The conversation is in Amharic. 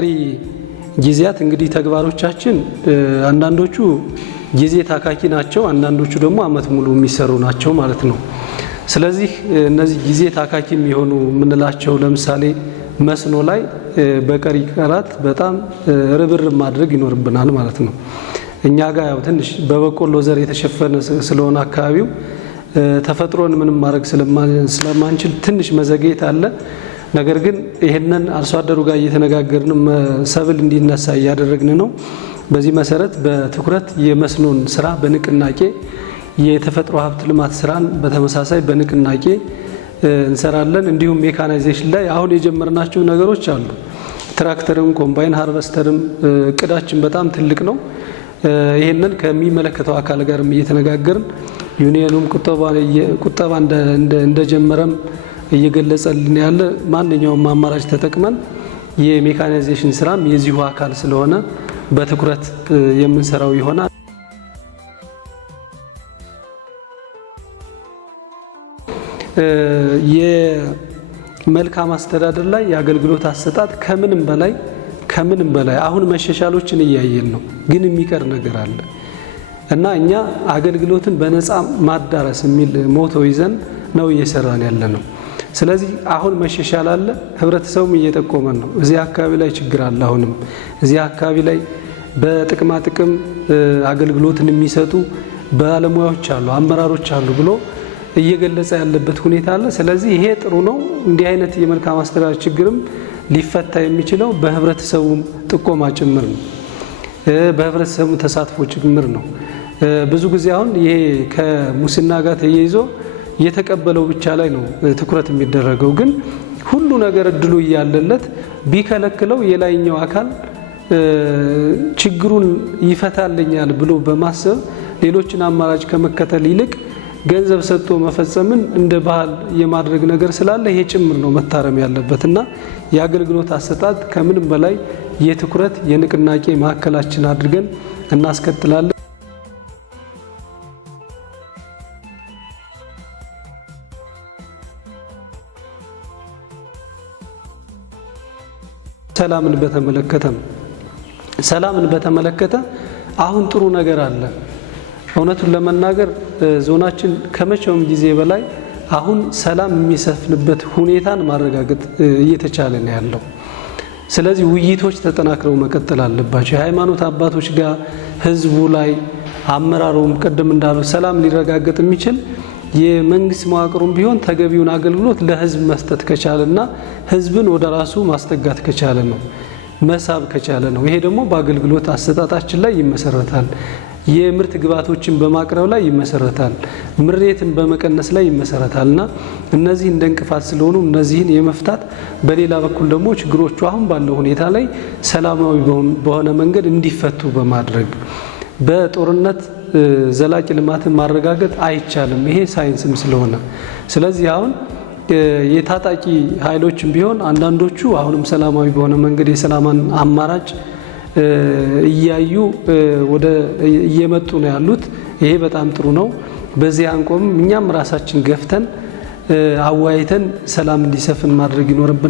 በቀሪ ጊዜያት እንግዲህ ተግባሮቻችን አንዳንዶቹ ጊዜ ታካኪ ናቸው፣ አንዳንዶቹ ደግሞ አመት ሙሉ የሚሰሩ ናቸው ማለት ነው። ስለዚህ እነዚህ ጊዜ ታካኪ የሚሆኑ ምንላቸው ለምሳሌ መስኖ ላይ በቀሪ ቀናት በጣም ርብርብ ማድረግ ይኖርብናል ማለት ነው። እኛ ጋር ያው ትንሽ በበቆሎ ዘር የተሸፈነ ስለሆነ አካባቢው ተፈጥሮን ምንም ማድረግ ስለማንችል ትንሽ መዘግየት አለ። ነገር ግን ይሄንን አርሶ አደሩ ጋር እየተነጋገርን ሰብል እንዲነሳ እያደረግን ነው። በዚህ መሰረት በትኩረት የመስኖን ስራ በንቅናቄ የተፈጥሮ ሀብት ልማት ስራን በተመሳሳይ በንቅናቄ እንሰራለን። እንዲሁም ሜካናይዜሽን ላይ አሁን የጀመርናቸው ነገሮች አሉ። ትራክተርም ኮምባይን ሃርቨስተርም እቅዳችን በጣም ትልቅ ነው። ይሄንን ከሚመለከተው አካል ጋርም እየተነጋገርን ዩኒየኑም ቁጠባ እንደጀመረም እየገለጸልን ያለ ማንኛውም አማራጭ ተጠቅመን የሜካናይዜሽን ስራም የዚሁ አካል ስለሆነ በትኩረት የምንሰራው ይሆናል። የመልካም አስተዳደር ላይ የአገልግሎት አሰጣጥ ከምንም በላይ አሁን መሻሻሎችን እያየን ነው፣ ግን የሚቀር ነገር አለ እና እኛ አገልግሎትን በነፃ ማዳረስ የሚል ሞቶ ይዘን ነው እየሰራን ያለ ነው። ስለዚህ አሁን መሻሻል አለ፣ ህብረተሰቡም እየጠቆመን ነው። እዚህ አካባቢ ላይ ችግር አለ፣ አሁንም እዚህ አካባቢ ላይ በጥቅማ ጥቅም አገልግሎትን የሚሰጡ ባለሙያዎች አሉ፣ አመራሮች አሉ ብሎ እየገለጸ ያለበት ሁኔታ አለ። ስለዚህ ይሄ ጥሩ ነው። እንዲህ አይነት የመልካም አስተዳደር ችግርም ሊፈታ የሚችለው በህብረተሰቡ ጥቆማ ጭምር ነው፣ በህብረተሰቡ ተሳትፎ ጭምር ነው። ብዙ ጊዜ አሁን ይሄ ከሙስና ጋር ተያይዞ የተቀበለው ብቻ ላይ ነው ትኩረት የሚደረገው። ግን ሁሉ ነገር እድሉ እያለለት ቢከለክለው የላይኛው አካል ችግሩን ይፈታልኛል ብሎ በማሰብ ሌሎችን አማራጭ ከመከተል ይልቅ ገንዘብ ሰጥቶ መፈጸምን እንደ ባህል የማድረግ ነገር ስላለ ይሄ ጭምር ነው መታረም ያለበትና የአገልግሎት አሰጣጥ ከምንም በላይ የትኩረት የንቅናቄ ማዕከላችን አድርገን እናስከትላለን። ሰላምን በተመለከተ አሁን ጥሩ ነገር አለ። እውነቱን ለመናገር ዞናችን ከመቼውም ጊዜ በላይ አሁን ሰላም የሚሰፍንበት ሁኔታን ማረጋገጥ እየተቻለ ነው ያለው። ስለዚህ ውይይቶች ተጠናክረው መቀጠል አለባቸው። የሃይማኖት አባቶች ጋር ህዝቡ ላይ አመራሩም ቀደም እንዳለው ሰላም ሊረጋገጥ የሚችል የመንግስት መዋቅሩም ቢሆን ተገቢውን አገልግሎት ለህዝብ መስጠት ከቻለና ህዝብን ወደ ራሱ ማስጠጋት ከቻለ ነው፣ መሳብ ከቻለ ነው። ይሄ ደግሞ በአገልግሎት አሰጣጣችን ላይ ይመሰረታል። የምርት ግብዓቶችን በማቅረብ ላይ ይመሰረታል። ምሬትን በመቀነስ ላይ ይመሰረታልና እነዚህ እንደ እንቅፋት ስለሆኑ እነዚህን የመፍታት በሌላ በኩል ደግሞ ችግሮቹ አሁን ባለው ሁኔታ ላይ ሰላማዊ በሆነ መንገድ እንዲፈቱ በማድረግ በጦርነት ዘላቂ ልማትን ማረጋገጥ አይቻልም። ይሄ ሳይንስም ስለሆነ ስለዚህ አሁን የታጣቂ ኃይሎችም ቢሆን አንዳንዶቹ አሁንም ሰላማዊ በሆነ መንገድ የሰላማን አማራጭ እያዩ ወደ እየመጡ ነው ያሉት። ይሄ በጣም ጥሩ ነው። በዚህ አንቆም እኛም ራሳችን ገፍተን አዋይተን ሰላም እንዲሰፍን ማድረግ ይኖርብናል።